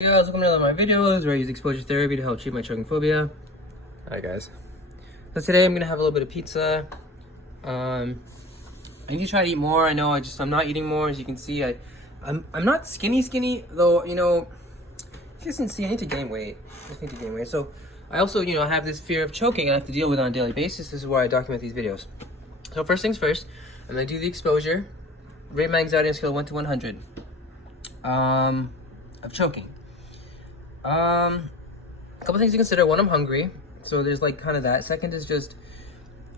Hey guys, welcome to another of my videos where I use exposure therapy to help treat my choking phobia. Alright guys, so today I'm gonna have a little bit of pizza. I need to try to eat more. I know I'm not eating more. As you can see, I'm not skinny though. You know, if you can see, I need to gain weight. So I also have this fear of choking I have to deal with on a daily basis. This is why I document these videos. So first things first, I'm gonna do the exposure. Rate my anxiety on a scale of 1 to 100 of choking. A couple things to consider. One, I'm hungry, so there's like kind of that. Second is just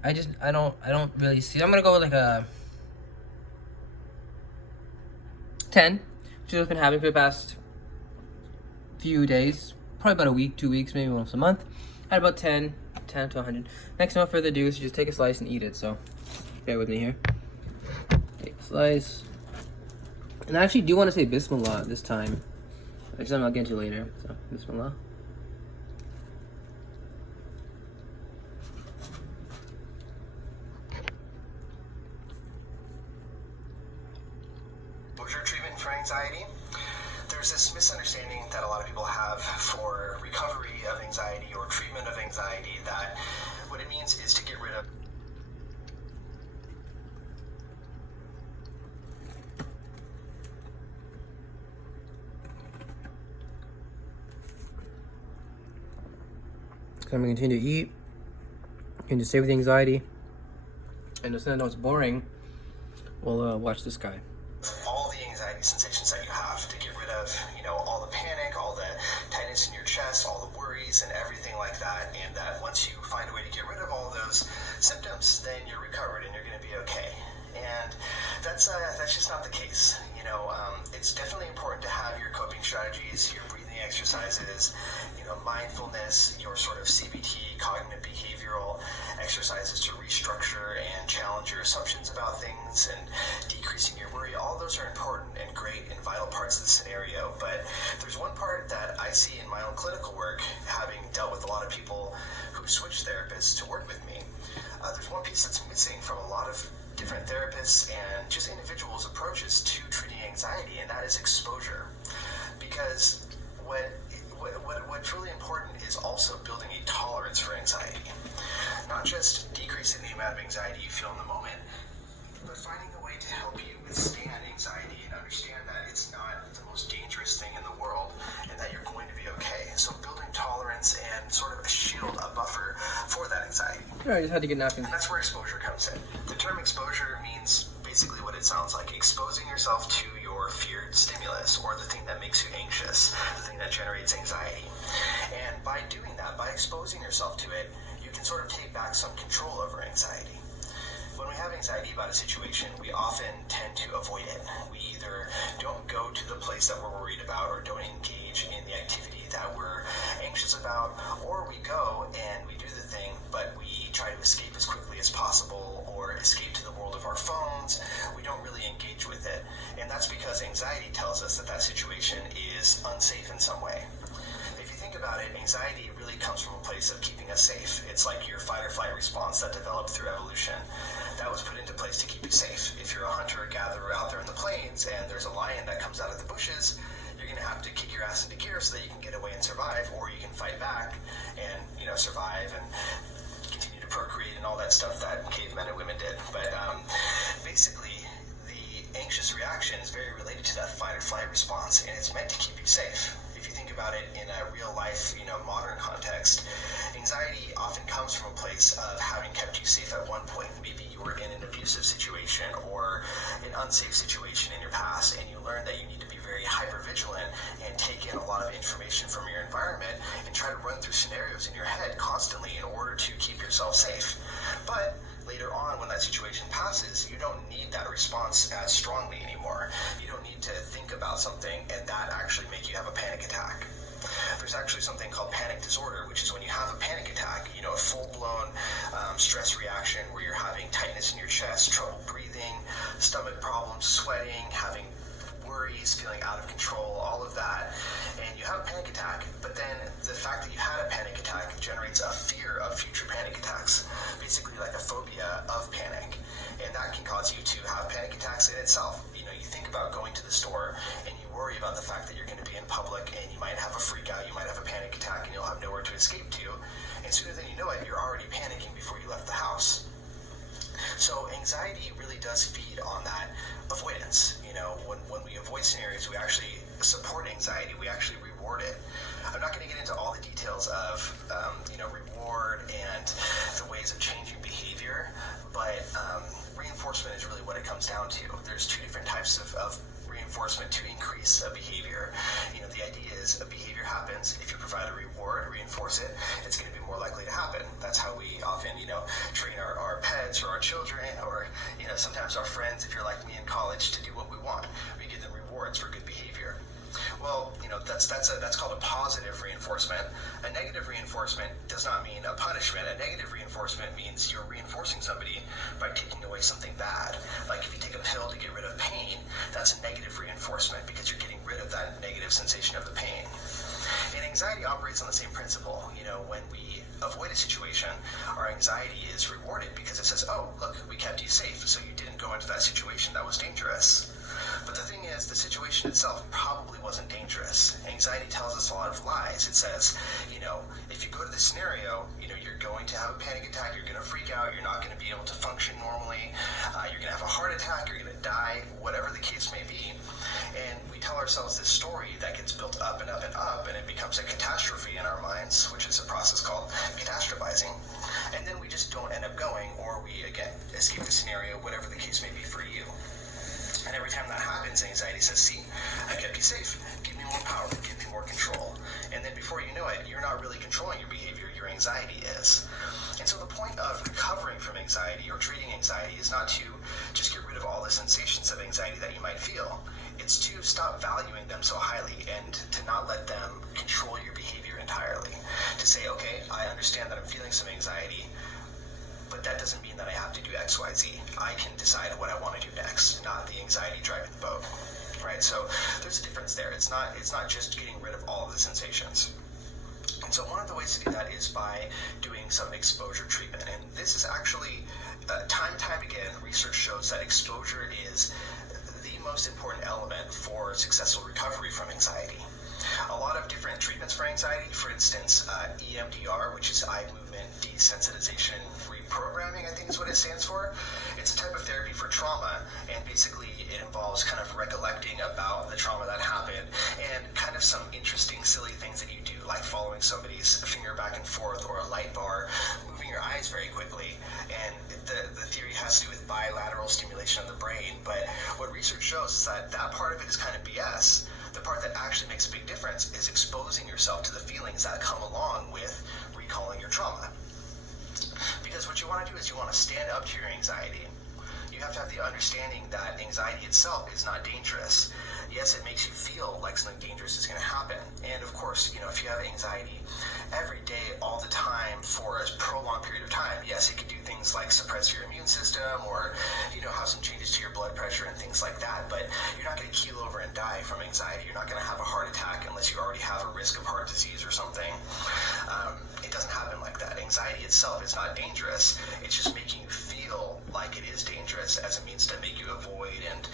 I don't really see. I'm gonna go with like a 10, which is what's been happening for the past few days, probably about a week, 2 weeks, maybe once a month. I had about 10 to 100. Next, no further ado, is just take a slice and eat it. So bear with me here. Take a slice, and I actually do want to say Bismillah this time. Which I'll get into later. So, Bismillah. Exposure treatment for anxiety. There's this misunderstanding that a lot of people have for recovery of anxiety or treatment of anxiety that what it means is to get rid of So I'm gonna continue to eat and just stay with the anxiety. And just I know it's boring, we'll watch this guy. all the anxiety sensations that you have, to get rid of, all the panic, all the tightness in your chest, all the worries and everything like that. And that once you find a way to get rid of all those symptoms, then you're recovered and you're going to be okay. And that's just not the case. It's definitely important to have your coping strategies, your breathing exercises, mindfulness, your sort of CBT, cognitive behavioral exercises to restructure and challenge your assumptions about things and decreasing your worry. All those are important and great and vital parts of the scenario. But there's one part that I see in my own clinical work, having dealt with a lot of people who switch therapists to work with me. There's one piece that's missing from a lot of different therapists and just individuals' approaches to treating anxiety, and that is exposure. Because what's really important is also building a tolerance for anxiety. Not just decreasing the amount of anxiety you feel in the moment, but finding a way to help you withstand anxiety and understand that it's not the most dangerous thing in the world and that you're going to be okay. So building tolerance and sort of a shield, a buffer for that anxiety. I just had to get napkins. And that's where exposure comes in. The term exposure means basically what it sounds like: exposing yourself to your feared stimulus, or the thing that makes you anxious, the thing that generates anxiety. And by doing that, by exposing yourself to it, you can sort of take back some control over anxiety. When we have anxiety about a situation, we often tend to avoid it. We either don't go to the place that we're worried about, or don't engage in the activity that we're anxious about, or we go and we do the thing, but we try to escape as quickly as possible, or escape to the world of our phones. We don't really engage with it. And that's because anxiety tells us that that situation is unsafe in some way. If you think about it, anxiety really comes from a place of keeping us safe. It's like your fight or flight response that developed through evolution. That was put into place to keep you safe. If you're a hunter or gatherer out there in the plains and there's a lion that comes out of the bushes, you're going to have to kick your ass into gear so that you can get away and survive, or you can fight back and survive and continue to procreate and all that stuff that cavemen and women did. But basically, the anxious reaction is very related to that fight or flight response, and it's meant to keep you safe. If you think about it in a real life, modern context, anxiety often comes from a place of having kept you safe at one point. Maybe you were in an abusive situation or an unsafe situation in your past, and you learned that you need to be very hyper-vigilant and take in a lot of information from your environment and try to run through scenarios in your head constantly in order to keep yourself safe. But later on, when that situation passes, you don't need that response as strongly anymore. You don't need to think about something and that actually make you have a panic attack. There's actually something called panic disorder, which is when you have a panic attack, a full-blown stress reaction where you're having tightness in your chest, trouble breathing, stomach problems, sweating, having worries, feeling out of control, all of that, and you have a panic attack. But then the fact that you had a panic attack generates a fear of future panic attacks, basically like a phobia of panic, and that can cause you to have panic attacks in itself. You think about going to the store and you worry about the fact that you're going to be in public and you might have a freak out, you might have a panic attack, and you'll have nowhere to escape to, and sooner than you know it, you're already panicking before you left the house. So anxiety really does feed on that avoidance. When we avoid scenarios, we actually support anxiety, we actually reward it. I'm not going to get into all the details of reward and the ways of changing behavior, but reinforcement is really what it comes down to. There's two different types of reinforcement to increase a behavior. The idea is a behavior happens. If you provide a reward, reinforce it, it's going to be more likely to happen. That's how we often, train our pets or our children, or, sometimes our friends, if you're like me in college, to do what we want. We give them rewards for good behavior. Well, that's called a positive reinforcement. A negative reinforcement does not mean a punishment. A negative reinforcement means you're reinforcing somebody by taking away something bad. Like if you take a pill to get rid of pain, that's a negative reinforcement because you're getting rid of that negative sensation of the pain. And anxiety operates on the same principle. When we avoid a situation, our anxiety is rewarded because it says, oh, look, we kept you safe, so you didn't go into that situation that was dangerous. But the thing is, the situation itself probably wasn't dangerous. Anxiety tells us a lot of lies. It says, if you go to the scenario, you're going to have a panic attack, you're going to freak out, you're not going to be able to function normally, you're going to have a heart attack, you're going to die, whatever the case may be. And we tell ourselves this story that gets built up and up and up, and it becomes a catastrophe in our minds, which is a process called catastrophizing. And then we just don't end up going, or we, again, escape the scenario, whatever the case may be for you. And every time that happens, anxiety says, see, I kept you safe. Give me more power. Give me more control. And then before you know it, you're not really controlling your behavior. Your anxiety is. And so the point of recovering from anxiety or treating anxiety is not to just get rid of all the sensations of anxiety that you might feel. It's to stop valuing them so highly and to not let them control your behavior entirely. To say, okay, I understand that I'm feeling some anxiety, but that doesn't mean that I have to do X, Y, Z. I can decide what I want to do next, not the anxiety driving the boat, right? So there's a difference there. It's not just getting rid of all of the sensations. And so one of the ways to do that is by doing some exposure treatment. And this is actually, time and time again, research shows that exposure is the most important element for successful recovery from anxiety. A lot of different treatments for anxiety, for instance, EMDR, which is eye movement desensitization reprogramming, I think is what it stands for. It's a type of therapy for trauma, and basically it involves kind of recollecting about the trauma that happened and kind of some interesting, silly things that you do, like following somebody's finger back and forth or a light bar, moving your eyes very quickly. And the theory has to do with bilateral stimulation of the brain, but what research shows is that part of it is kind of BS. The part that actually makes a big difference is exposing yourself to the feelings that come along with recalling your trauma. Because what you want to do is you want to stand up to your anxiety. You have to have the understanding that anxiety itself is not dangerous. Yes, it makes you feel like something dangerous is going to happen. And of course, if you have anxiety every day, all the time, for a prolonged period of time, yes, it can do things like suppress your immune system or, have some changes to your blood pressure and things like that. But you're not going to keel over and die from anxiety. You're not going to have a heart attack unless you already have a risk of heart disease or something. It doesn't happen like that. Anxiety itself is not dangerous. It's just making you feel like it is dangerous as a means to make you avoid and,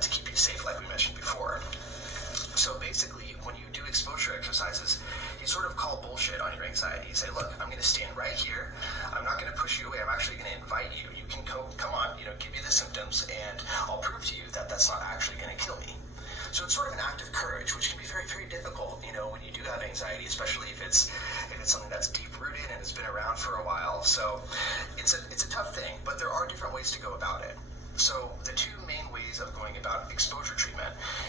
to keep you safe, like we mentioned before. So basically, when you do exposure exercises, you sort of call bullshit on your anxiety. You say, look, I'm going to stand right here. I'm not going to push you away. I'm actually going to invite you. You can come on, give me the symptoms, and I'll prove to you that that's not actually going to kill me. So it's sort of an act of courage, which can be very, very difficult, when you do have anxiety, especially if it's something that's deep-rooted and has been around for a while. So it's a tough thing, but there are different ways to go about it. So the two main ways of going about exposure treatment,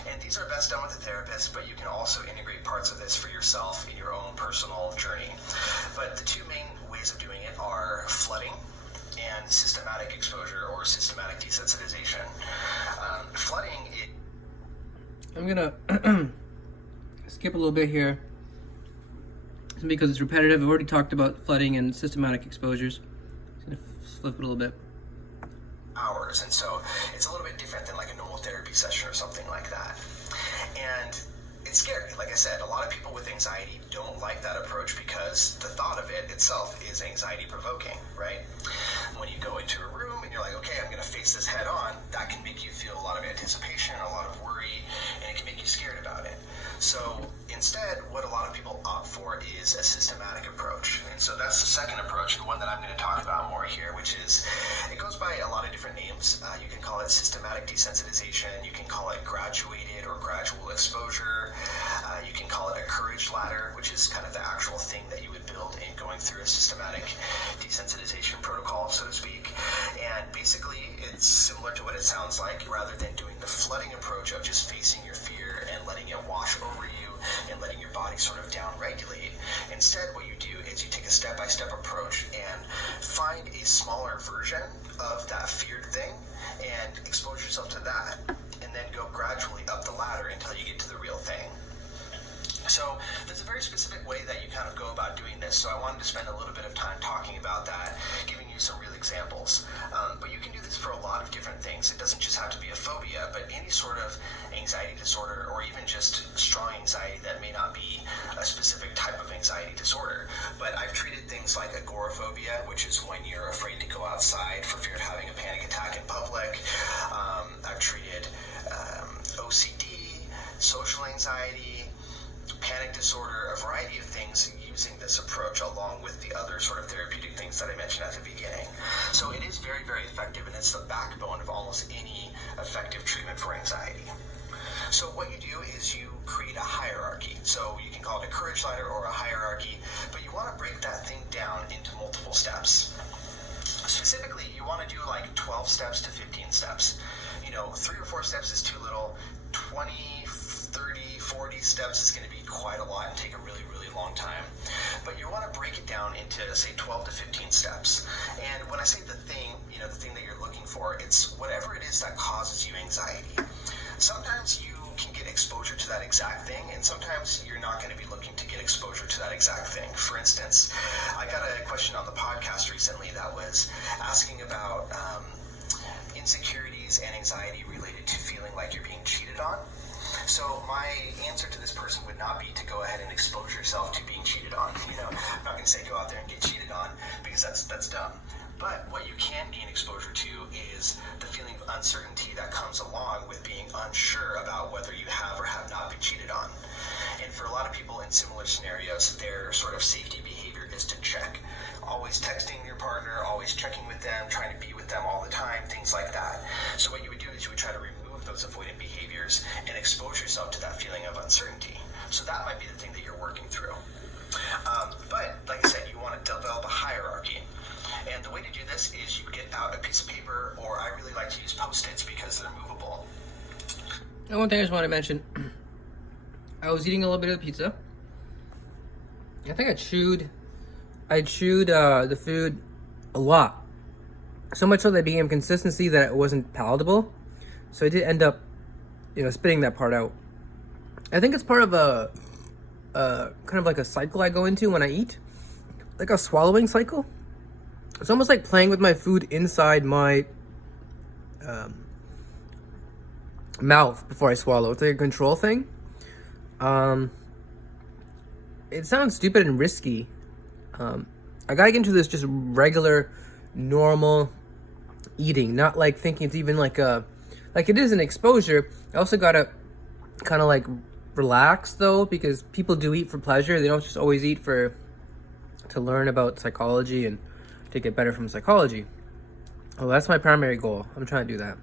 and these are best done with a therapist, but you can also integrate parts of this for yourself in your own personal journey. But the two main ways of doing it are flooding and systematic exposure or systematic desensitization. Flooding, I'm gonna skip a little bit here because it's repetitive. I've already talked about flooding and systematic exposures. Just gonna flip it a little bit. Hours, and so it's a little bit different than like a normal therapy session or something like that. And it's scary. Like I said, a lot of people with anxiety don't like that approach because the thought of it itself is anxiety provoking, right? When you go into a room and you're like, okay, I'm going to face this head on, that can make you feel a lot of anticipation, a lot of worry, and it can make you scared about it. So instead, what a lot of people opt for is a systematic approach. And so that's the second approach, the one that I'm going to talk about more here, which is, it goes by a lot of different names. You can call it systematic desensitization, you can call it graduated or gradual exposure, you can call it a courage ladder, which is kind of the actual thing that you would build in going through a systematic desensitization protocol, so to speak. And basically, it's similar to what it sounds like. Rather than doing the flooding approach of just facing your fear and letting it wash over you and letting your body sort of down regulate, instead what you do is you take a step-by-step approach and find a smaller version of that feared thing and expose yourself to that, and then go gradually up the ladder until you get to the real thing. So there's a very specific way that you kind of go about doing this, so I wanted to spend a little bit of time talking about that, giving you some real examples. But you can do this for a lot of different things. It doesn't just have to be a phobia, but any sort of anxiety disorder, or even just strong anxiety that may not be a specific type of anxiety disorder. But I've treated things like agoraphobia, which is when you're afraid to go outside for fear of having a panic attack in public. I've treated OCD, social anxiety, panic disorder, a variety of things using this approach along with the other sort of therapeutic things that I mentioned at the beginning. So it is very, very effective, and it's the backbone of almost any effective treatment for anxiety. So what you do is you create a hierarchy. So you can call it a courage ladder or a hierarchy, but you want to break that thing down into multiple steps. Specifically, you want to do like 12 steps to 15 steps. 3 or 4 steps is too little. 20, 30, 40 steps is going to be quite a lot and take a really, really long time. But you want to break it down into, say, 12 to 15 steps. And when I say the thing, the thing that you're looking for, it's whatever it is that causes you anxiety. Sometimes you can get exposure to that exact thing, and sometimes you're not going to be looking to get exposure to that exact thing. For instance, I got a question on the podcast recently that was asking about insecurities and anxiety related to feeling like you're being cheated on. So my answer to this person would not be to go ahead and expose yourself to being cheated on. I'm not going to say go out there and get cheated on, because that's dumb. But what you can gain exposure to is the feeling of uncertainty that comes along with being unsure about whether you have or have not been cheated on. And for a lot of people in similar scenarios, their sort of safety behavior is to check. Always texting your partner, always checking with them, trying to be with them all the time, things like that. So what you would do is you would try to remove those avoidant behaviors and expose yourself to that feeling of uncertainty. So that might be the thing that you're working through. But like I said, you want to develop a hierarchy. And the way to do this is you get out a piece of paper, or I really like to use Post-its because they're movable. And one thing I just want to mention, I was eating a little bit of pizza. I think I chewed the food a lot. So much so that it became consistency that it wasn't palatable. So I did end up, spitting that part out. I think it's part of a kind of like a cycle I go into when I eat. Like a swallowing cycle. It's almost like playing with my food inside my mouth before I swallow. It's like a control thing. It sounds stupid and risky. I gotta get into this just regular, normal eating, not like thinking it's even like it is an exposure. I also gotta kind of like relax though, because people do eat for pleasure. They don't just always eat to learn about psychology and to get better from psychology. Well, that's my primary goal. I'm trying to do that.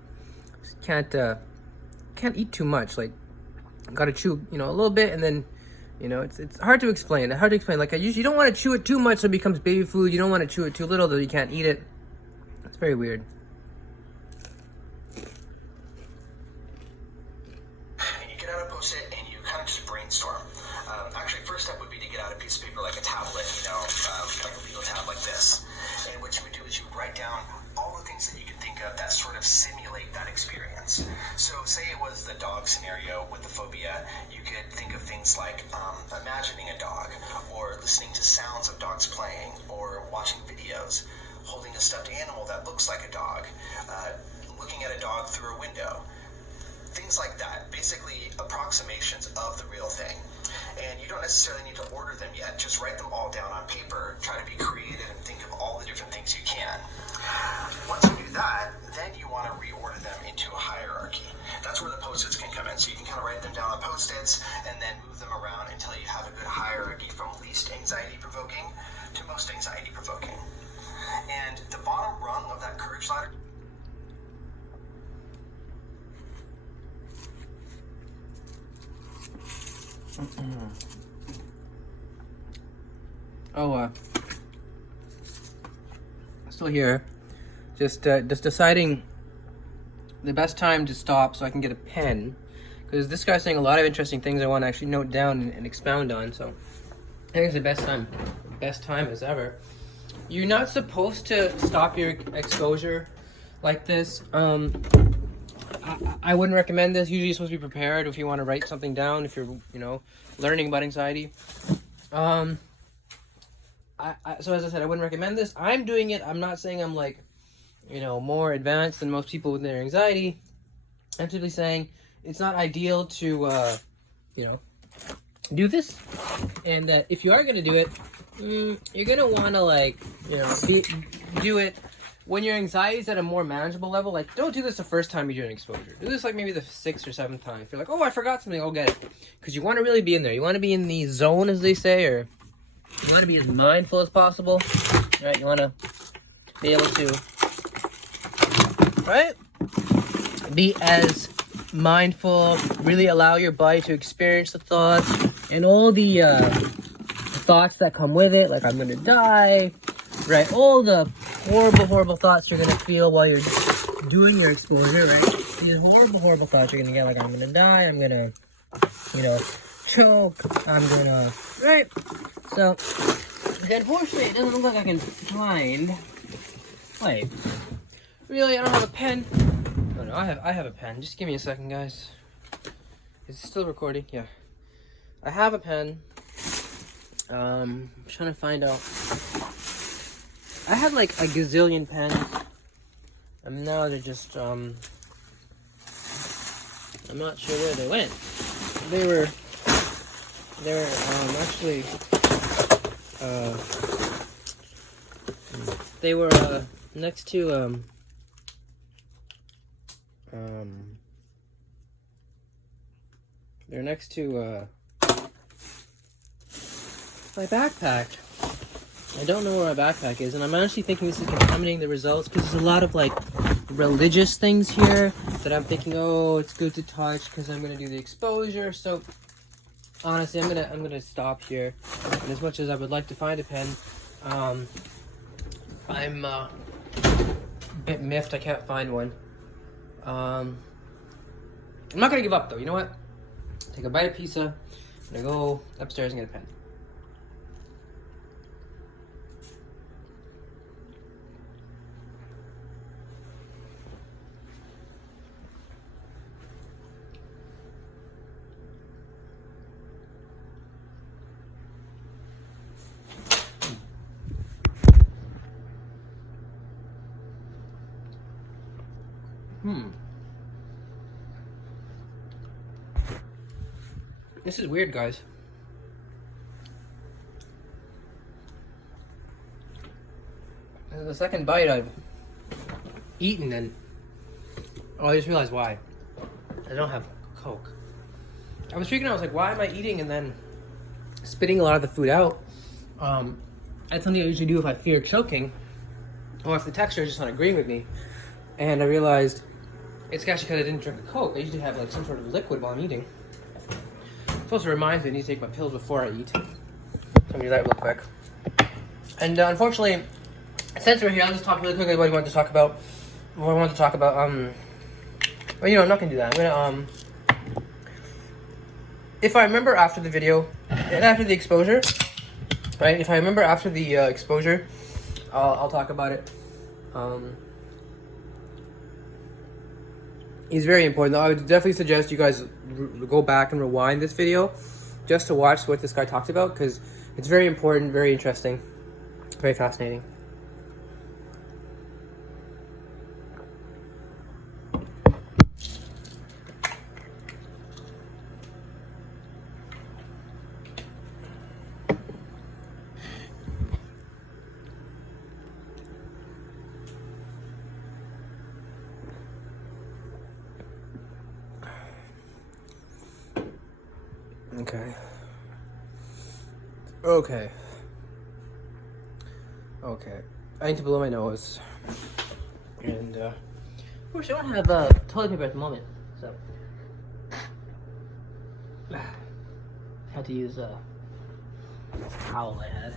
Just can't eat too much. Like, gotta chew, a little bit, and then, it's hard to explain. Like, you don't want to chew it too much so it becomes baby food. You don't want to chew it too little though you can't eat it. It's very weird. And you get out a Post-it and you kind of just brainstorm. Actually, first step would be to get out a piece of paper like a tablet, like a legal tab like this. And what you would do is you would write down all the things that you can think of that sort of simulate that experience. So say it was the dog scenario with the phobia, you could think of things like imagining a dog, or listening to sounds of dogs playing, or watching videos, holding a stuffed animal that looks like a dog, looking at a dog through a window. Things like that, basically approximations of the real thing. And you don't necessarily need to order them yet. Just write them all down on paper. Try to be creative and think of all the different things you can. Once you do that, then you want to reorder them into a hierarchy. That's where the post-its can come in. So you can kind of write them down on post-its and then move them around until you have a good hierarchy from least anxiety-provoking to most anxiety-provoking. And the bottom rung of that courage ladder. Still here. Just deciding the best time to stop so I can get a pen, because this guy's saying a lot of interesting things I want to actually note down and expound on. So I think it's the best time as ever. You're not supposed to stop your exposure like this. I wouldn't recommend this. Usually you're supposed to be prepared if you want to write something down, if you're, learning about anxiety. So as I said, I wouldn't recommend this. I'm doing it. I'm not saying I'm like, more advanced than most people with their anxiety. I'm simply saying it's not ideal to, do this. And that if you are going to do it, you're going to want to do it when your anxiety is at a more manageable level. Like, don't do this the first time you do an exposure. Do this like maybe the 6th or 7th time. If you're like, oh, I forgot something, I'll get it. Because you want to really be in there. You want to be in the zone, as they say, or you want to be as mindful as possible. Right? You want to be able to, right? Be as mindful, really allow your body to experience the thoughts and all the thoughts that come with it, like I'm gonna die, right? All the horrible thoughts you're gonna feel while you're doing your exposure, right? These horrible thoughts you're gonna get, like I'm gonna die, I'm gonna, choke, I'm gonna, right? So, unfortunately, it doesn't look like I can find, wait, really, I don't have a pen. Oh no, I have a pen. Just give me a second, guys. Is it still recording? Yeah. I have a pen. I'm trying to find out. I had like a gazillion pens. And now they're just, I'm not sure where they went. They were actually, they were, next to, they're next to my backpack. I don't know where my backpack is, and I'm honestly thinking this is contaminating the results because there's a lot of like religious things here that I'm thinking, oh, it's good to touch because I'm gonna do the exposure. So honestly, I'm gonna stop here. And as much as I would like to find a pen, I'm a bit miffed I can't find one. I'm not gonna give up though. You know what? Take a bite of pizza. I'm gonna go upstairs and get a pen. This is weird, guys. This is the second bite I've eaten, and I just realized why. I don't have Coke. I was freaking out. I was like, why am I eating and then spitting a lot of the food out? That's something I usually do if I fear choking, or if the texture is just not agreeing with me. And I realized it's actually because I didn't drink a Coke. I usually have like some sort of liquid while I'm eating. It also reminds me I need to take my pills before I eat. So I'm gonna do that real quick. And unfortunately, since we're here, I'll just talk really quickly about what I want to talk about. Well, I'm not gonna do that. I'm gonna if I remember after the video and after the exposure, right? If I remember after the exposure, I'll talk about it. It's very important. I would definitely suggest you guys go back and rewind this video just to watch what this guy talked about, because it's very important, very interesting, very fascinating. Okay. Okay. Okay. I need to blow my nose. And, of course, I don't have toilet paper at the moment, so. Had to use a towel I had.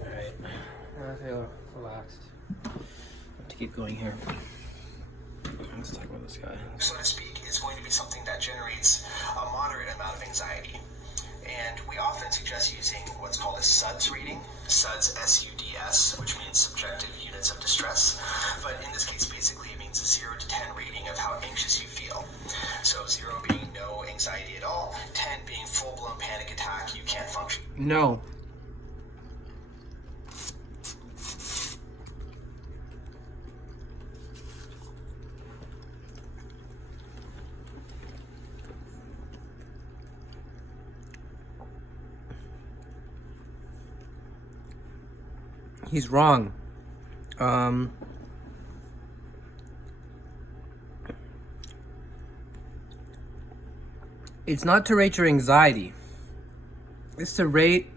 Alright. Now I feel relaxed. I have to keep going here. Let's talk about this guy. So to speak, is going to be something that generates a moderate amount of anxiety. And we often suggest using what's called a SUDS reading. SUDS, S-U-D-S, which means subjective units of distress. But in this case, basically, it means a 0 to 10 reading of how anxious you feel. So 0 being no anxiety at all, 10 being full-blown panic attack, you can't function. No. He's wrong. It's not to rate your anxiety. It's to rate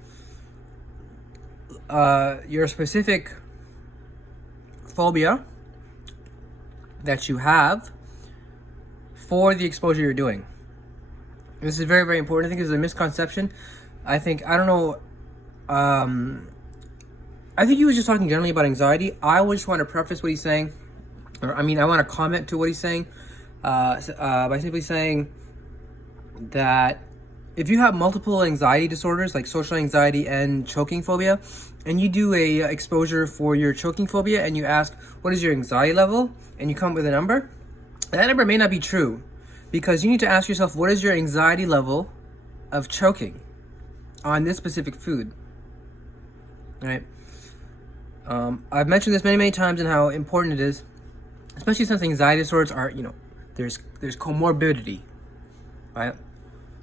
your specific phobia that you have for the exposure you're doing. This is very, very important. I think this is a misconception. I don't know. I think he was just talking generally about anxiety. I just want to preface what he's saying, I want to comment to what he's saying by simply saying that if you have multiple anxiety disorders like social anxiety and choking phobia, and you do a exposure for your choking phobia and you ask what is your anxiety level and you come up with a number, that number may not be true, because you need to ask yourself what is your anxiety level of choking on this specific food. All right. I've mentioned this many times and how important it is, especially since anxiety disorders are, there's comorbidity, right?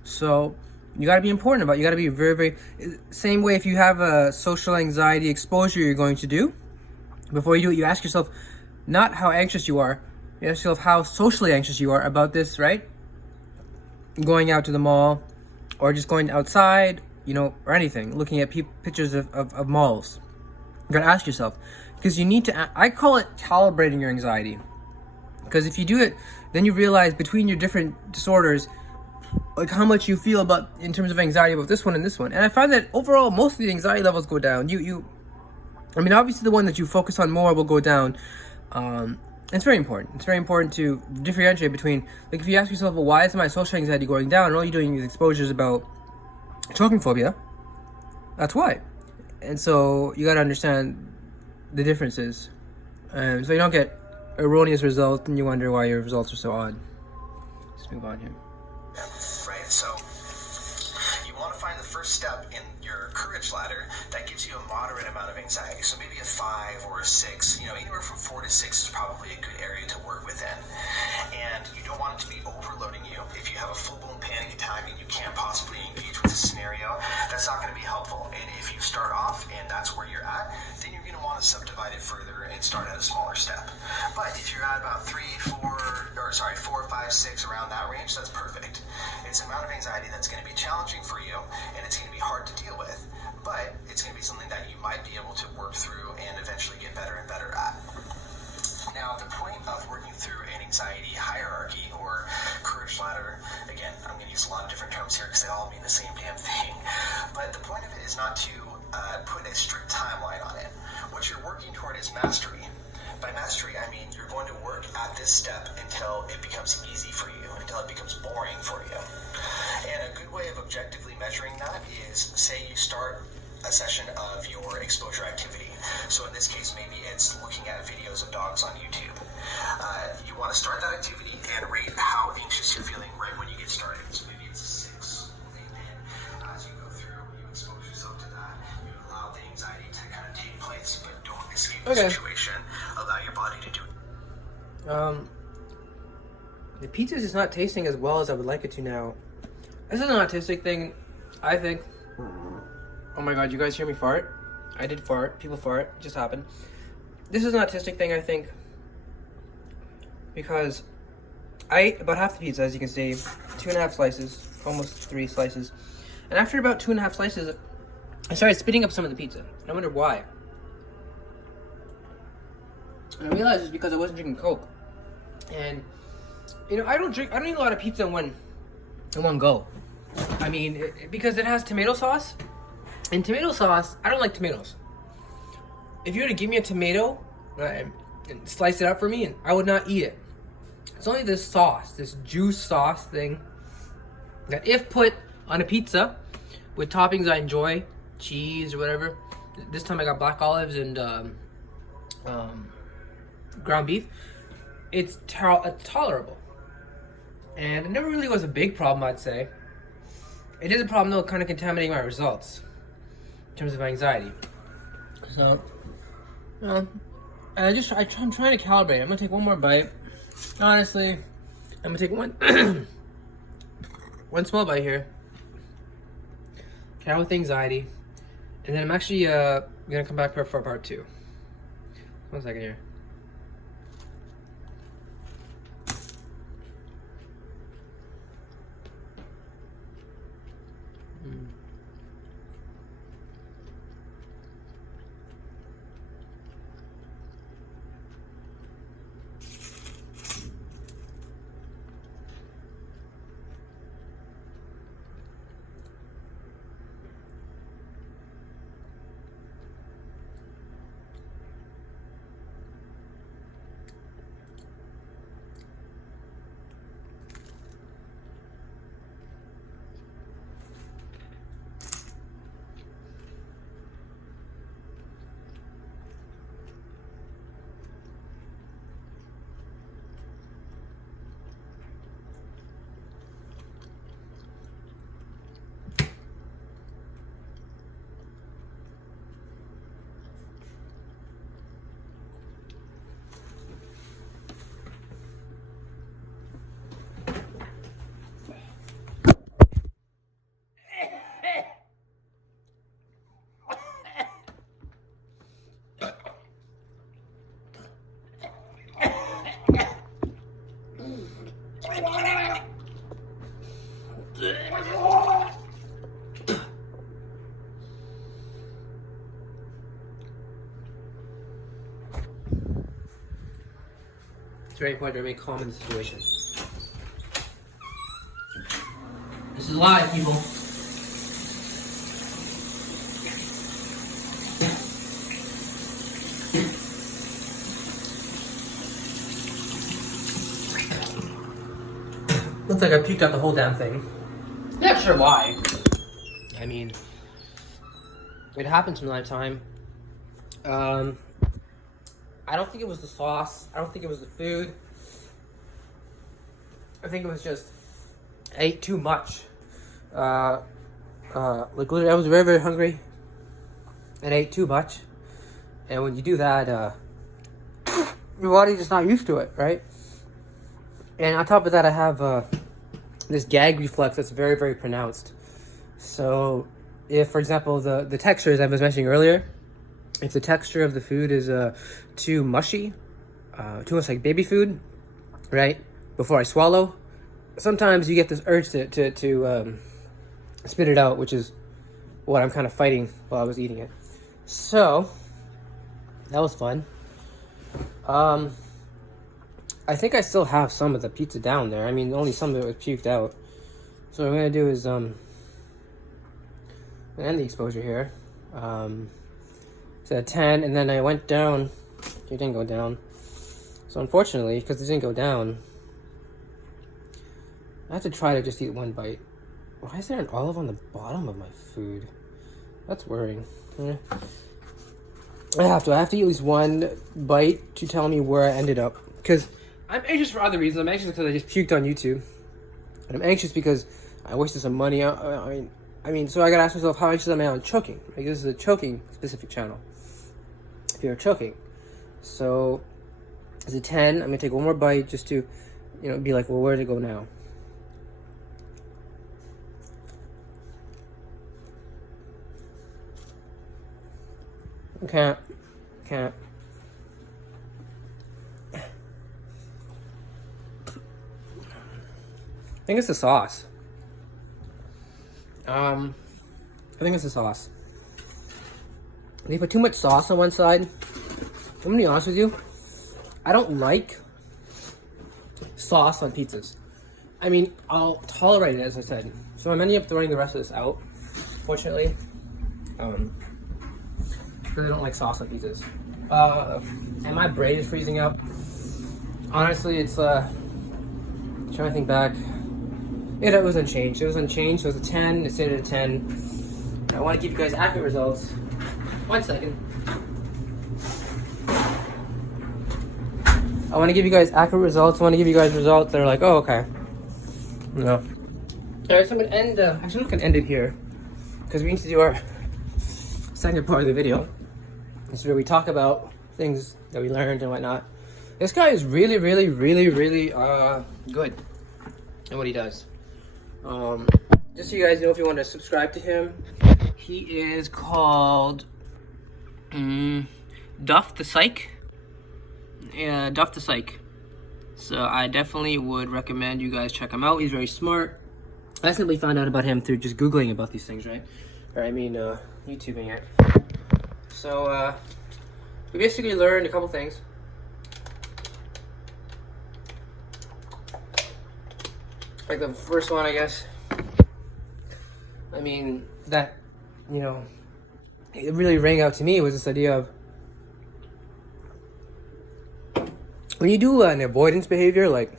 So you got to be important about it. You got to be very, very, same way if you have a social anxiety exposure you're going to do, before you do it, you ask yourself not how anxious you are, you ask yourself how socially anxious you are about this, right? Going out to the mall or just going outside, or anything, looking at pictures of malls. You gotta ask yourself, because you need to, I call it calibrating your anxiety. Because if you do it, then you realize between your different disorders, like how much you feel about, in terms of anxiety about this one and this one. And I find that overall, most of the anxiety levels go down. Obviously the one that you focus on more will go down. It's very important. It's very important to differentiate between, like if you ask yourself, well, why is my social anxiety going down? And all you're doing is exposures about choking phobia. That's why. And so you got to understand the differences, so you don't get erroneous results and you wonder why your results are so odd. Let's move on here. Right, so you want to find the first step in your courage ladder that gives you a moderate amount of anxiety. So maybe a 5 or a 6, anywhere from 4 to 6 is probably a good area to work within. And you don't want it to be overloading you. If you have a full-blown panic attack and you can't possibly engage with the scenario, that's not going to be helpful. And if you start off and that's where you're at, then you're going to want to subdivide it further and start at a smaller step. But if you're at about 4, 5, 6, around that range, that's perfect. It's an amount of anxiety that's going to be challenging for you, and it's going to be hard to deal with. But it's going to be something that you might be able to work through and eventually get better and better at. Now, the point of working through an anxiety hierarchy or courage ladder, again, I'm going to use a lot of different terms here because they all mean the same damn thing, but the point of it is not to put a strict timeline on it. What you're working toward is mastery. By mastery, I mean you're going to work at this step until it becomes easy for you, until it becomes boring for you. And a good way of objectively measuring that is, say you start a session of your exposure activity. So in this case, maybe it's looking at videos of dogs on YouTube. You want to start that activity and rate how anxious you're feeling right when you get started. So maybe it's a 6. And then as you go through, you expose yourself to that. You allow the anxiety to kind of take place, but don't escape the situation. Allow your body to do it. The pizza is just not tasting as well as I would like it to now. This is an autistic thing, I think. Oh my god, you guys hear me fart? I did fart. People fart. It just happened. This is an autistic thing, I think. Because I ate about half the pizza, as you can see, 2.5 slices, almost 3 slices. And after about 2.5 slices, I started spitting up some of the pizza. And I wondered why. And I realized it's because I wasn't drinking Coke. And you know, I don't eat a lot of pizza in one go. I mean, because it has tomato sauce. And tomato sauce, I don't like tomatoes. If you were to give me a tomato and slice it up for me, I would not eat it. It's only this sauce, this juice sauce thing, that if put on a pizza with toppings I enjoy, cheese or whatever. This time I got black olives and ground beef. It's tolerable. And it never really was a big problem, I'd say. It is a problem though, kind of contaminating my results in terms of anxiety. So, I'm trying to calibrate. I'm gonna take one more bite. Honestly, I'm gonna take one one small bite here. Count with anxiety, and then I'm actually gonna come back for part 2. 1 second here. It's very important to remain calm in the situation. This is live, people. Looks like I puked out the whole damn thing. Not sure why. I mean, it happens from time to time. I don't think it was the sauce. I don't think it was the food. I think it was just I ate too much. Like literally, I was very, very hungry, and I ate too much. And when you do that, your body's just not used to it, right? And on top of that, I have this gag reflex that's very, very pronounced. So, if, for example, the textures I was mentioning earlier, if the texture of the food is too mushy, too much like baby food, right? Before I swallow, sometimes you get this urge to spit it out, which is what I'm kind of fighting while I was eating it. So, that was fun. I think I still have some of the pizza down there. I mean, only some of it was puked out. So what I'm gonna do is end the exposure here. It's at 10, and then I went down. It didn't go down. So unfortunately, because it didn't go down, I have to try to just eat one bite. Why is there an olive on the bottom of my food? That's worrying. I have to eat at least one bite to tell me where I ended up. Because I'm anxious for other reasons. I'm anxious because I just puked on YouTube. And I'm anxious because I wasted some money. I mean, so I gotta ask myself, how anxious am I on choking? Like, this is a choking specific channel. If you're choking. So, it's a 10. I'm gonna take one more bite just to, be like, well, where did it go now? Can't. I think it's the sauce. I think it's the sauce. They put too much sauce on one side. I'm gonna be honest with you. I don't like sauce on pizzas. I mean, I'll tolerate it, as I said. So I'm ending up throwing the rest of this out, fortunately. Because I don't like sauce on pizzas. And my brain is freezing up. Honestly, it's trying to think back. It was unchanged. It was unchanged. It was a 10. It stayed at a 10. I want to give you guys accurate results. 1 second. I want to give you guys accurate results. I want to give you guys results that are like, oh, okay. No. Alright, so I'm going to end, actually I'm not going to end it here. Because we need to do our second part of the video. This is where we talk about things that we learned and whatnot. This guy is really good at what he does. Just so you guys know, if you want to subscribe to him, he is called Duff the Psych. Yeah, Duff the Psych. So I definitely would recommend you guys check him out. He's very smart. I simply found out about him through just Googling about these things, right? Or I mean, YouTubing it. So, we basically learned a couple things. Like the first one, I guess. I mean, that, you know, it really rang out to me was this idea of when you do an avoidance behavior, like,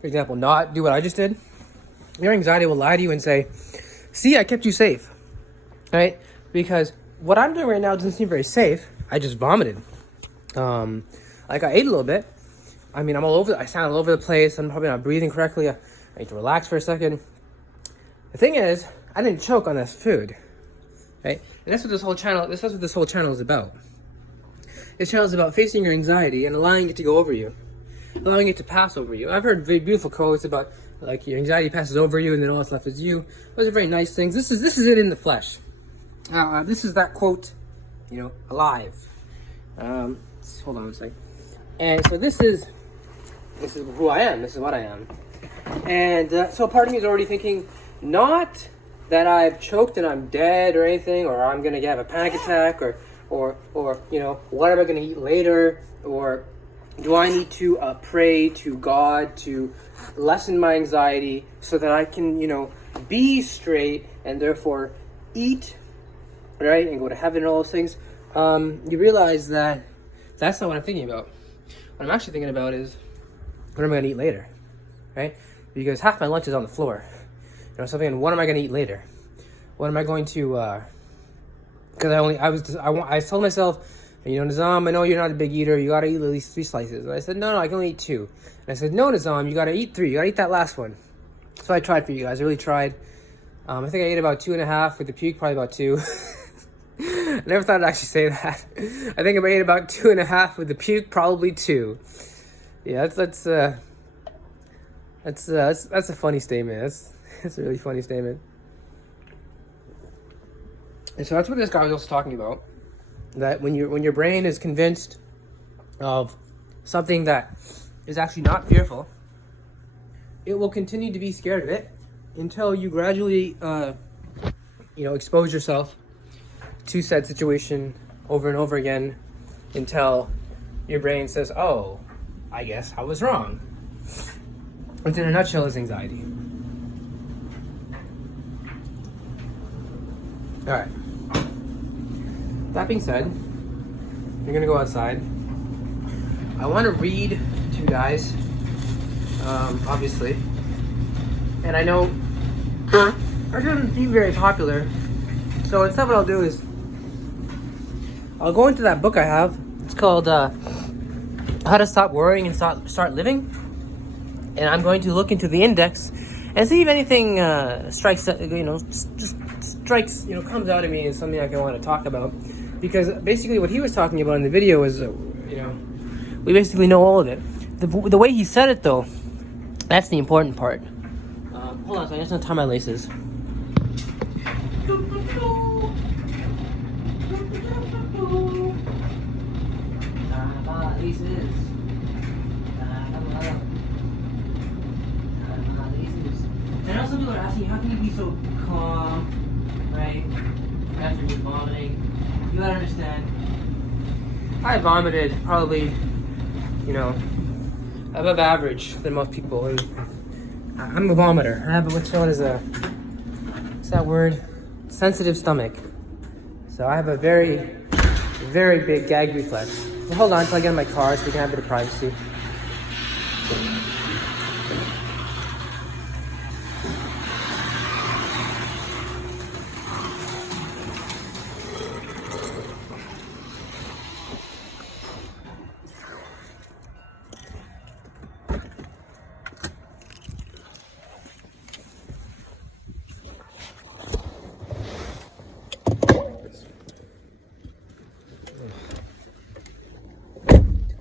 for example, not do what I just did, your anxiety will lie to you and say, see, I kept you safe, right? Because what I'm doing right now doesn't seem very safe. I just vomited. Like, I ate a little bit. I mean, I sound all over the place. I'm probably not breathing correctly. I need to relax for a second. The thing is, I didn't choke on this food, right? And that's what this whole channel is about. This channel is about facing your anxiety and allowing it to go over you, allowing it to pass over you. I've heard very beautiful quotes about, like, your anxiety passes over you and then all that's left is you. Those are very nice things. This is it in the flesh. This is that quote, you know, alive. Hold on a second. And so this is who I am. This is what I am. And so part of me is already thinking, not that I've choked and I'm dead or anything, or I'm gonna have a panic attack, or you know, what am I gonna eat later, or do I need to pray to God to lessen my anxiety so that I can, you know, be straight and therefore eat, right, and go to heaven and all those things. You realize that that's not what I'm thinking about. What I'm actually thinking about is, what am I going to eat later, right? Because half my lunch is on the floor. You know, something. What am I going to eat later? What am I going to? Because I told myself, you know, Nizam, I know you're not a big eater. You got to eat at least 3 slices. And I said, no, I can only eat 2. And I said, no, Nizam, you got to eat 3. You got to eat that last one. So I tried for you guys. I really tried. I think I ate about 2.5 with the puke, probably about 2. I never thought I'd actually say that. I think I ate about 2.5 with the puke, probably 2. Yeah, that's a funny statement. That's a really funny statement. And so that's what this guy was also talking about. That when your brain is convinced of something that is actually not fearful, it will continue to be scared of it until you gradually, expose yourself to said situation over and over again until your brain says, oh, I guess I was wrong. Which in a nutshell is anxiety. Alright. That being said, you're going to go outside. I want to read to you guys, obviously. And I know it doesn't seem very popular. So instead what I'll do is I'll go into that book I have. It's called How to Stop Worrying and Start Living. And I'm going to look into the index and see if anything strikes, comes out of me as something I can want to talk about. Because basically what he was talking about in the video is, we basically know all of it. The way he said it, though, that's the important part. Hold on a second, I just want to tie my laces. can you be so calm, right? After just vomiting. You gotta understand. I vomited probably, above average than most people. And I'm a vomiter. I have what's known as what's that word? Sensitive stomach. So I have a very, very big gag reflex. So hold on until I get in my car so we can have a bit of privacy.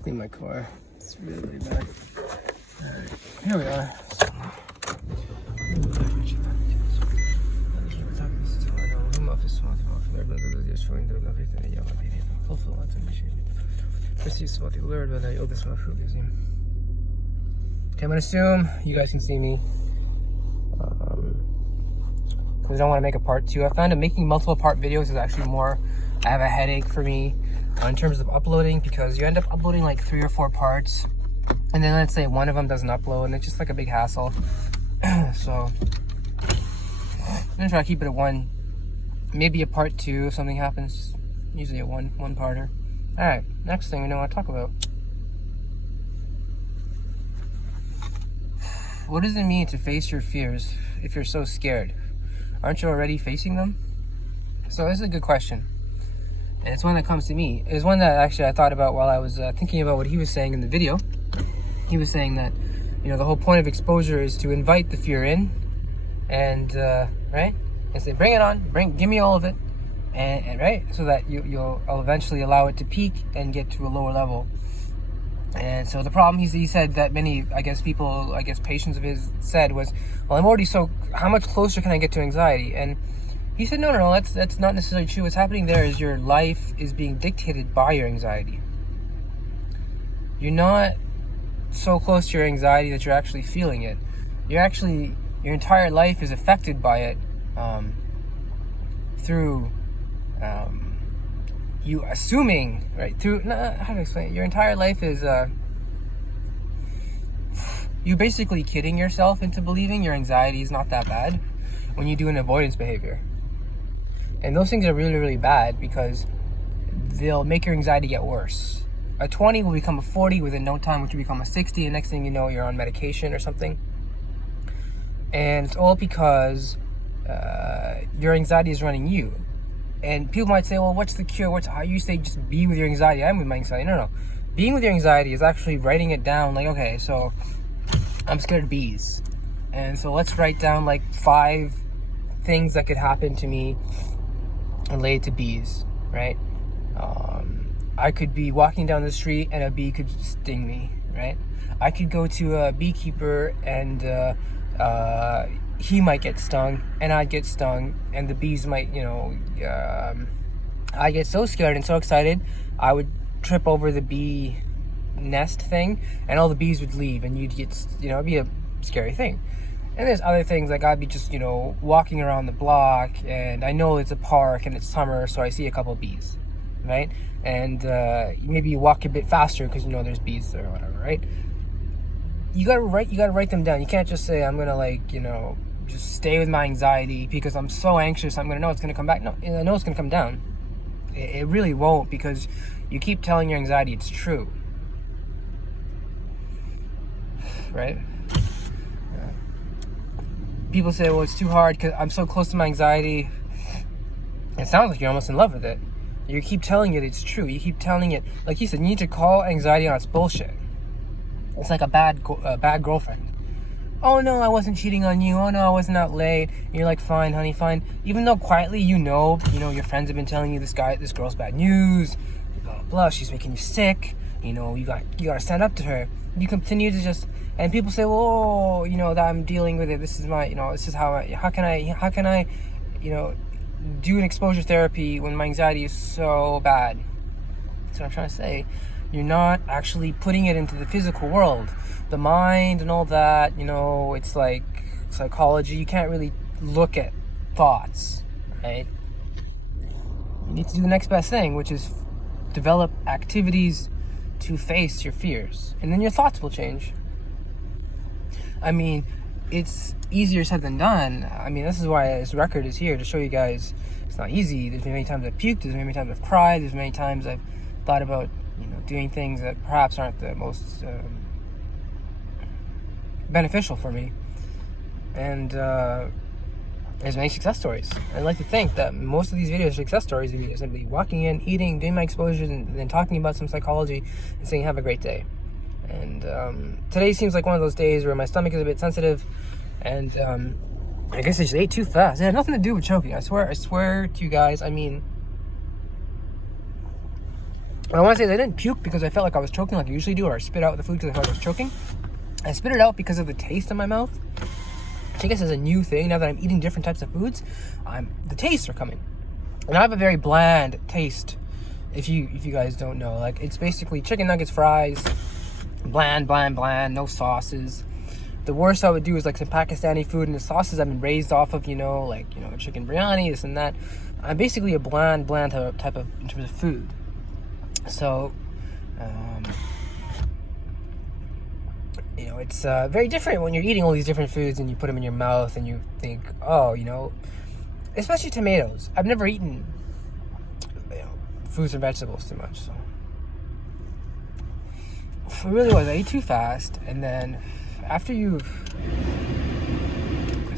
Clean my car. It's really, really bad. Alright, here we are. Okay, I'm gonna assume you guys can see me. Because I don't want to make a part 2. I found that making multiple part videos is actually more. I have a headache for me in terms of uploading, because you end up uploading like 3 or 4 parts, and then let's say one of them doesn't upload, and it's just like a big hassle. So I'm gonna try to keep it at 1, maybe a part 2 if something happens. Usually a one parter. All right, next thing we know what to talk about. What does it mean to face your fears if you're so scared? Aren't you already facing them? So this is a good question. And it's one that comes to me. It's one that actually I thought about while I was thinking about what he was saying in the video. He was saying that, the whole point of exposure is to invite the fear in, and right, and say, bring it on, give me all of it, and right, so that you'll eventually allow it to peak and get to a lower level. And so the problem he said that many, patients of his said was, well, I'm already so, how much closer can I get to anxiety? And he said, no, that's not necessarily true. What's happening there is your life is being dictated by your anxiety. You're not so close to your anxiety that you're actually feeling it. Your entire life is affected by it through you assuming, right? How to explain it? Your entire life is you basically kidding yourself into believing your anxiety is not that bad when you do an avoidance behavior. And those things are really, really bad because they'll make your anxiety get worse. A 20 will become a 40 within no time, which will become a 60, and next thing you know, you're on medication or something. And it's all because your anxiety is running you. And people might say, well, what's the cure? You say just be with your anxiety. I'm with my anxiety. No. Being with your anxiety is actually writing it down. Like, okay, so I'm scared of bees. And so let's write down like 5 things that could happen to me related to bees, right? I could be walking down the street and a bee could sting me, right? I could go to a beekeeper and he might get stung and I'd get stung, and the bees might, I get so scared and so excited, I would trip over the bee nest thing and all the bees would leave and you'd get, it'd be a scary thing. And there's other things, like I'd be just, walking around the block and I know it's a park and it's summer, so I see a couple bees, right? And maybe you walk a bit faster because there's bees there or whatever, right? You gotta write them down. You can't just say, I'm gonna just stay with my anxiety because I'm so anxious, I'm gonna know it's gonna come back. No, I know it's gonna come down. It really won't, because you keep telling your anxiety it's true, right? People say, well, it's too hard because I'm so close to my anxiety. It sounds like you're almost in love with it. You keep telling it it's true. You keep telling it, like he said, you need to call anxiety on its bullshit. It's like a bad girlfriend. Oh no, I wasn't cheating on you. Oh no, I wasn't out late. And you're like, fine, honey, fine. Even though quietly your friends have been telling you this girl's bad news, blah, blah, blah, she's making you sick. You gotta stand up to her. You continue to just, and people say, well, that I'm dealing with it. This is my, this is how can I, do an exposure therapy when my anxiety is so bad? That's what I'm trying to say. You're not actually putting it into the physical world. The mind and all that, it's like psychology. You can't really look at thoughts, right? You need to do the next best thing, which is develop activities to face your fears, and then your thoughts will change. I mean, it's easier said than done. I mean, this is why this record is here, to show you guys it's not easy. There's many times I've puked, there's many times I've cried, there's many times I've thought about, doing things that perhaps aren't the most beneficial for me. And there's many success stories. I'd like to think that most of these videos are success stories of me simply walking in, eating, doing my exposures, and then talking about some psychology and saying, have a great day. And today seems like one of those days where my stomach is a bit sensitive, and I guess I just ate too fast. It had nothing to do with choking. I swear to you guys. I mean, what I want to say is I didn't puke because I felt like I was choking like I usually do, or I spit out the food because I felt like I was choking. I spit it out because of the taste in my mouth, which I guess is a new thing now that I'm eating different types of foods. The tastes are coming, and I have a very bland taste. If you guys don't know, like, it's basically chicken nuggets, fries, bland, no sauces. The worst I would do is like some Pakistani food, and the sauces I've been raised off of, chicken biryani, this and that. I'm basically a bland type of in terms of food. So, it's very different when you're eating all these different foods and you put them in your mouth and you think, oh, especially tomatoes. I've never eaten, fruits and vegetables too much, so. It really was. I ate too fast, and then after sorry,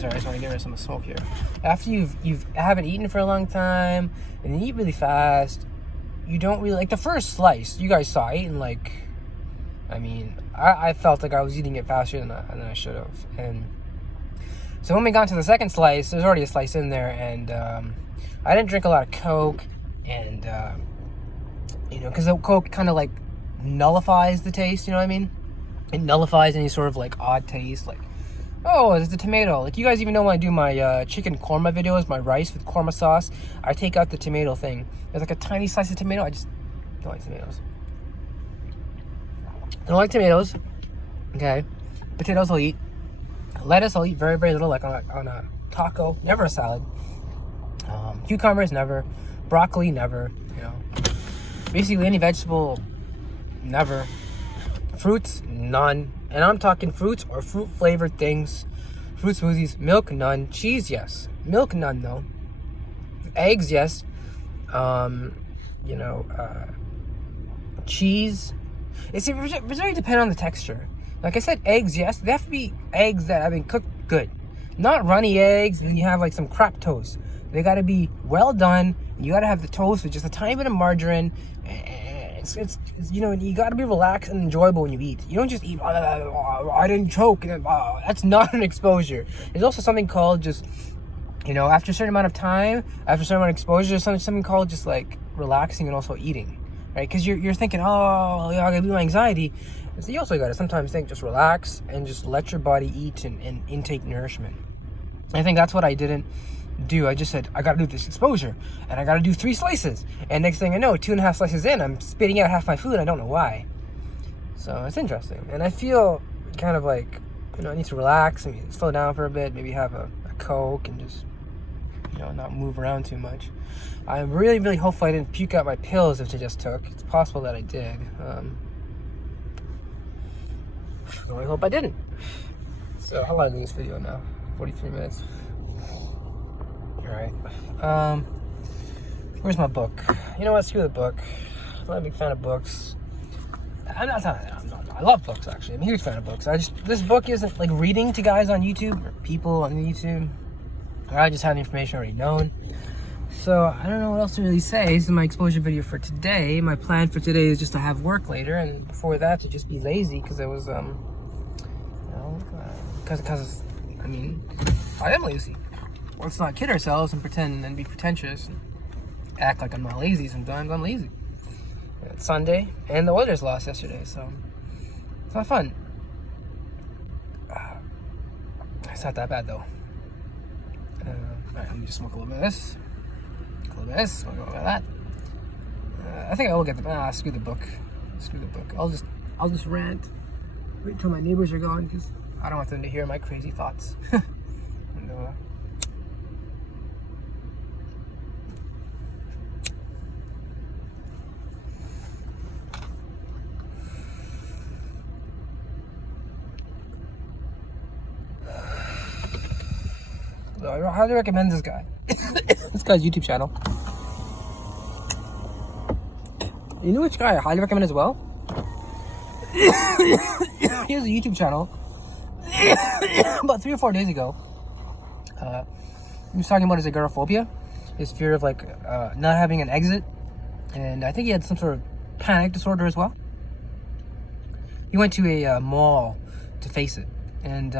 I just want to get rid of some smoke here. After you haven't eaten for a long time, and you eat really fast, you don't really, like the first slice, you guys saw, I ate in I felt like I was eating it faster than I should have. And so when we got to the second slice, there's already a slice in there, and I didn't drink a lot of Coke, and because the Coke kind of like nullifies the taste, you know what I mean? It nullifies any sort of like odd taste, like, oh, it's a tomato. Like, you guys even know when I do my chicken korma videos, my rice with korma sauce, I take out the tomato thing. There's like a tiny slice of tomato. I just don't like tomatoes. I don't like tomatoes. Okay. Potatoes I'll eat. Lettuce I'll eat very, very little, like on a taco. Never a salad. Cucumbers, never. Broccoli, never. Basically any vegetable, never. Fruits, none. And I'm talking fruits or fruit flavored things. Fruit smoothies. Milk, none. Cheese, yes. Milk, none, though. Eggs, yes. Cheese. It's very dependent on the texture. Like I said, eggs, yes. They have to be eggs that have been cooked good. Not runny eggs and you have like some crap toast. They gotta be well done. You gotta have the toast with just a tiny bit of margarine. It's you gotta be relaxed and enjoyable when you eat. You don't just eat, I didn't choke. That's not an exposure. There's also something called just, after a certain amount of time, after a certain amount of exposure, there's something called just like relaxing and also eating, right? Because you're thinking, oh, I gotta lose my anxiety. So you also gotta sometimes think, just relax and just let your body eat and intake nourishment. I think that's what I didn't do. I just said, I gotta do this exposure, and I gotta do 3 slices, and next thing I know, 2.5 slices in, I'm spitting out half my food. I don't know why. So it's interesting, and I feel kind of like, I need to relax and slow down for a bit, maybe have a Coke and just, not move around too much. I'm really, really hopeful I didn't puke out my pills which I just took. It's possible that I did. I really hope I didn't. So how long is this video now? 43 minutes. Alright. Where's my book? You know what? Screw the book. I'm not a big fan of books. I love books, actually. I'm a huge fan of books. This book isn't like reading to guys on YouTube or people on YouTube. I just had the information already known. So I don't know what else to really say. This is my exposure video for today. My plan for today is just to have work later, and before that to just be lazy because I was because I am lazy. Let's not kid ourselves and pretend and be pretentious and act like I'm not lazy. Sometimes I'm lazy. It's Sunday and the Oilers lost yesterday, so it's not fun. It's not that bad though. Alright, let me just smoke a little bit of this. A little bit of this, smoke a little bit of that. I think I will get the screw the book. Screw the book. I'll just rant. Wait till my neighbors are gone because I don't want them to hear my crazy thoughts. And I highly recommend this guy. This guy's YouTube channel. You know which guy I highly recommend as well? He has a YouTube channel. About 3 or 4 days ago, he was talking about his agoraphobia, his fear of like not having an exit, and I think he had some sort of panic disorder as well. He went to a mall to face it, and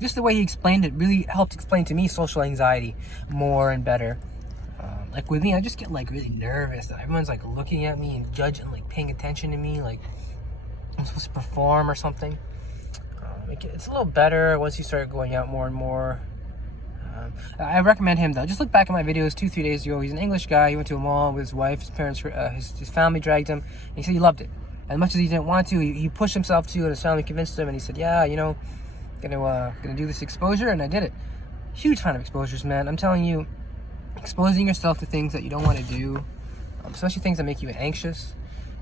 just the way he explained it really helped explain to me social anxiety more and better. Like with me, I just get like really nervous that everyone's like looking at me and judging, like paying attention to me, like I'm supposed to perform or something. It's a little better once you start going out more and more. I recommend him though. Just look back at my videos 2-3 days ago. He's an English guy. He went to a mall with his wife. His parents, his family dragged him. And he said he loved it. As much as he didn't want to, he pushed himself to, and his family convinced him. And he said, "Yeah, you know, gonna do this exposure," and I did it. Huge fan of exposures, man. I'm telling you, exposing yourself to things that you don't want to do, especially things that make you anxious,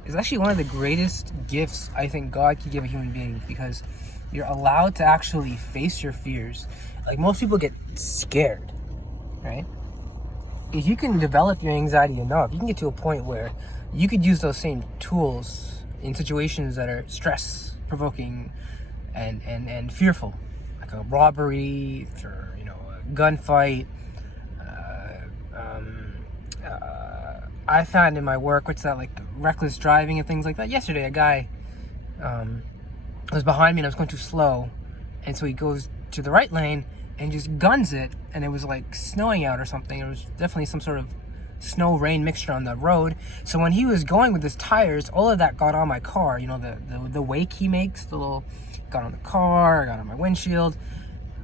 is actually one of the greatest gifts I think God could give a human being, because you're allowed to actually face your fears. Like most people get scared, right? If you can develop your anxiety enough, you can get to a point where you could use those same tools in situations that are stress provoking and fearful, like a robbery, or a gunfight. I found in my work, what's that, like reckless driving and things like that. Yesterday, a guy was behind me and I was going too slow, and so he goes to the right lane and just guns it, and it was like snowing out or something. It was definitely some sort of snow rain mixture on the road. So when he was going with his tires, all of that got on my car. The wake he makes, the little, got on the car, got on my windshield.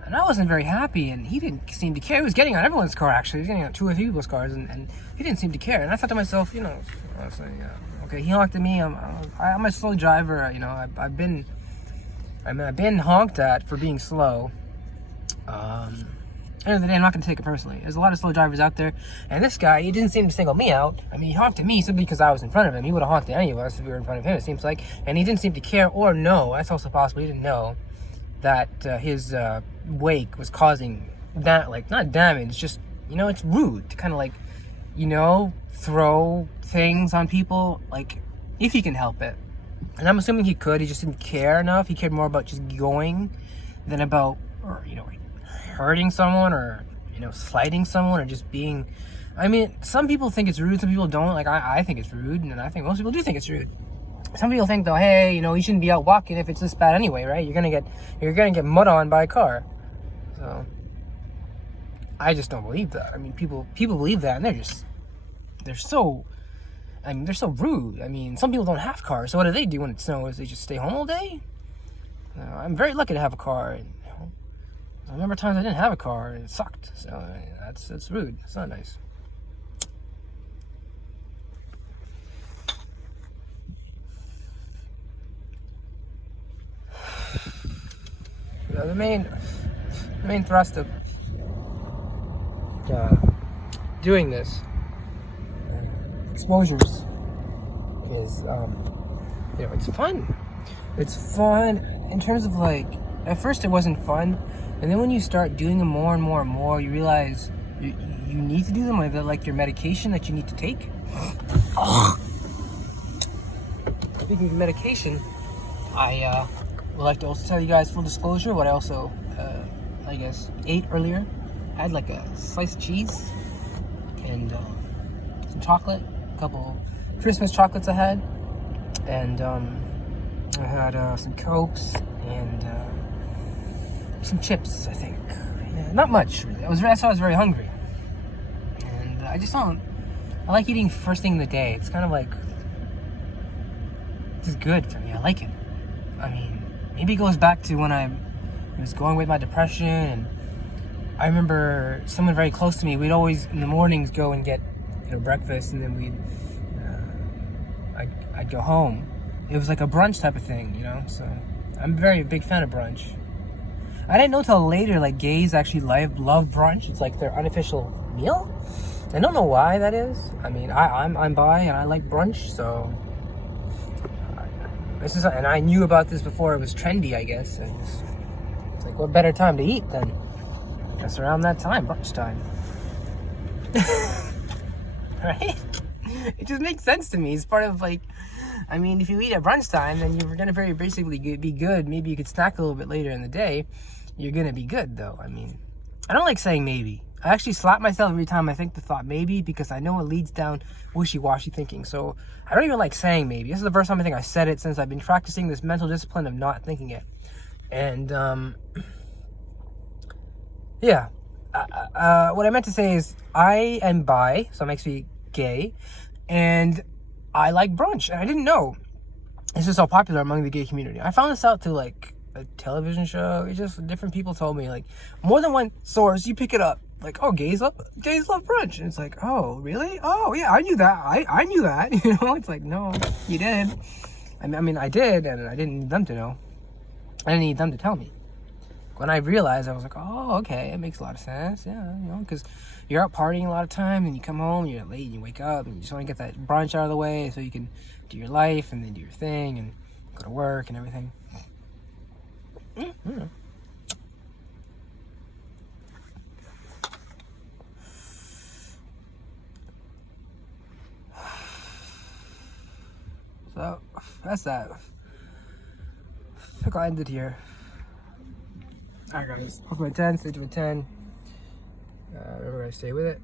And I wasn't very happy, and he didn't seem to care. He was getting on everyone's car, actually. He was getting on 2 or 3 people's cars, and he didn't seem to care. And I thought to myself, I was like, okay, he honked at me. I'm a slow driver. I've been honked at for being slow. At the end of the day, I'm not going to take it personally. There's a lot of slow drivers out there, and this guy, he didn't seem to single me out. I mean, he honked at me simply because I was in front of him. He would have honked at any of us if we were in front of him, it seems like. And he didn't seem to care or know. That's also possible. He didn't know that his wake was causing that, like, not damage, just, it's rude to kind of like, throw things on people, like, if he can help it. And I'm assuming he could. He just didn't care enough. He cared more about just going than about, or, hurting someone, or, slighting someone, or just being, I mean, some people think it's rude, some people don't. Like, I think it's rude, and I think most people do think it's rude. Some people think though, hey, you shouldn't be out walking if it's this bad anyway, right? You're gonna get mud on by a car. So I just don't believe that. I mean, people believe that, and they're so rude. I mean, some people don't have cars, so what do when it snows? They just stay home all day? I'm very lucky to have a car. And, I remember times I didn't have a car and it sucked. So that's rude. It's not nice. The main thrust of doing this exposures is it's fun. It's fun in terms of, like, at first it wasn't fun, and then when you start doing them more and more and more, you realize you need to do them, like your medication that you need to take. Speaking of medication, I would like to also tell you guys, full disclosure, what I also, ate earlier. I had like a sliced cheese and some chocolate, a couple Christmas chocolates I had, and I had some Cokes and some chips, I think. Yeah, not much, really. I was very hungry, and I like eating first thing in the day. It's kind of like, this is good for me. I like it. I mean, maybe it goes back to when I was going with my depression, and I remember someone very close to me, we'd always in the mornings go and get breakfast, and then I'd go home. It was like a brunch type of thing, so I'm a very big fan of brunch. I didn't know till later, like, gays actually love brunch. It's like their unofficial meal. I don't know why that is. I mean, I'm bi and I like brunch, so and I knew about this before it was trendy, I guess. like, what better time to eat than just around that time, brunch time. Right? It just makes sense to me. It's part of like, I mean, if you eat at brunch time, then you're gonna very basically be good. Maybe you could snack a little bit later in the day. You're gonna be good though. I mean, I don't like saying maybe. I actually slap myself every time I think the thought maybe, because I know it leads down wishy-washy thinking. So I don't even like saying maybe. This is the first time I think I said it since I've been practicing this mental discipline of not thinking it. And yeah, what I meant to say is I am bi, so it makes me gay, and I like brunch, and I didn't know this is so popular among the gay community. I found this out through like a television show. It's just different people told me, like more than one source. You pick it up, like, oh, gays love brunch, and it's like, oh, really? Oh, yeah, I knew that. I knew that. You know, it's like, no, you did. I mean, I did, and I didn't need them to know. I didn't need them to tell me. When I realized, I was like, oh, okay, it makes a lot of sense. Yeah, you know, because you're out partying a lot of time, and you come home, you're late, and you wake up, and you just want to get that brunch out of the way so you can do your life and then do your thing and go to work and everything. Mm-hmm. So, that's that. I think I'll end it here. Alright guys, off my 10, stay to a 10. Remember, I stay with it.